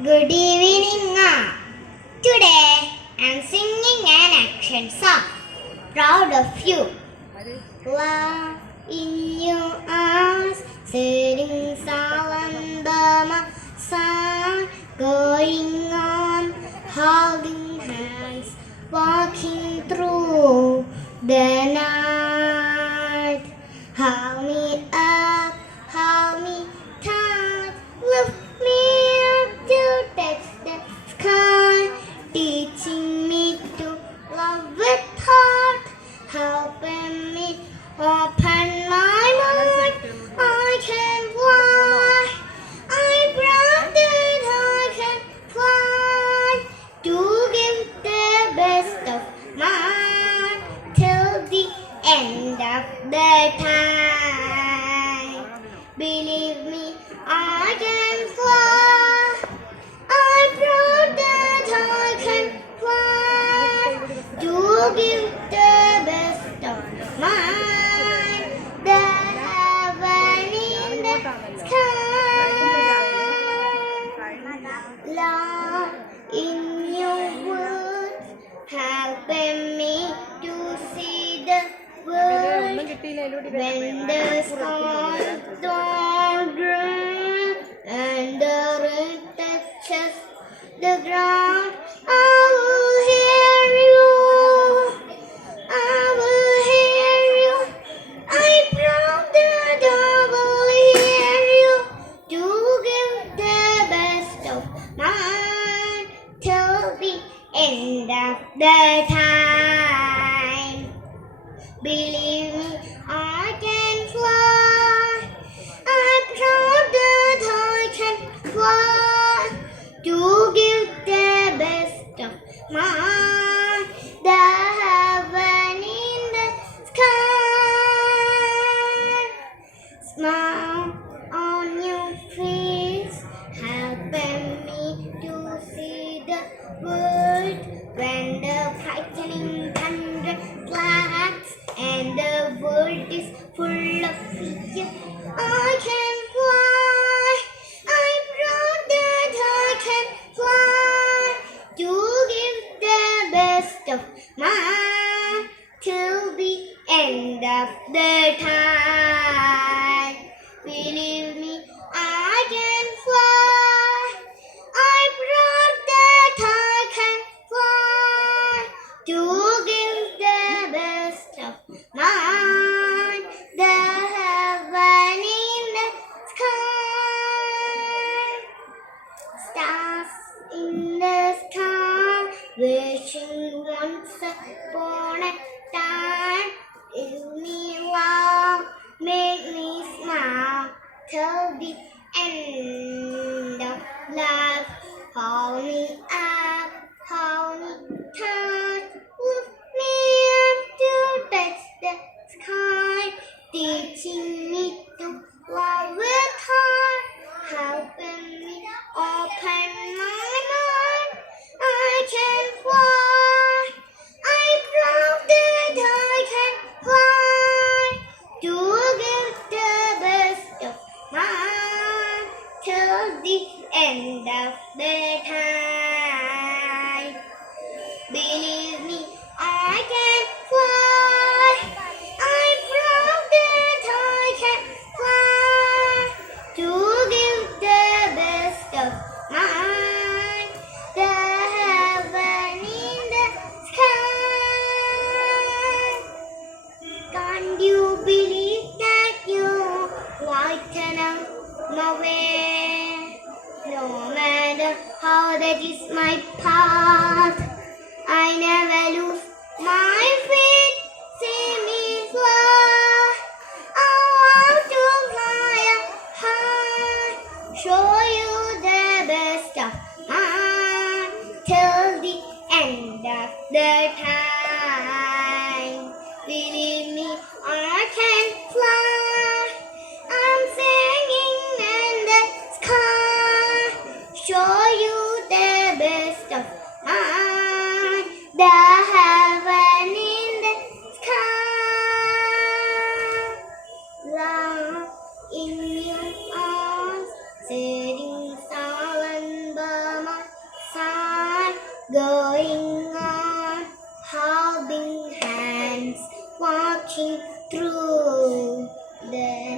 Good evening. Today I'm singing an action song. Proud of you. Love in your eyes, sitting silent by my side, going on, holding hands, walking through the night. Hold me up, hold me tight, lift me up to touch the sky, teaching me to love with heart, helping me open my mind. I can fly, I'm proud that I can fly, to give the best of mine till the end of the time. Believe me, I can fly, I'm proud that I can fly, to give the best of mine, the heaven in the sky. Love in your words, helping me to see the world. When the skies don't gray and the rain touches the ground, I will hear you, I will hear you, I promise that I will hear you, to give the best of mine till the end of the time. Believe me, I can fly, I'm proud that I can fly, to give the best of mine, the heaven in the sky. Smile on your face, helping me to see the world. When the frightening thunder claps and the world is full of fear, I can fly, I'm proud that I can fly, to give the best of mine till the end of the time. Believe me, I can fly, I'm proud that I can fly, to give the best of mine, the heaven in the sky. Stars in the sky, wishing once upon a time. Give me love, make me smile till the end of life. Hold me up, hold me tight, lift me up to touch the sky, teaching me to love with heart, helping me open my mind. I can fly, I'm proud that I can fly, to give the best of mine till the end of the time. Believe me, I can fly, I'm proud that I can fly, to give the best of mine, the heaven in the sky. Can't you believe that you lighten up my way? No matter how that is my path, I never lose my faith. See me fly, I want to fly up high, show you the best of mine till the end of the time. Believe me, I can fly, I'm singing in the sky, show you the best of mine, the heaven in the sky. Love in your eyes, sitting silent by going on, holding hands, walking through the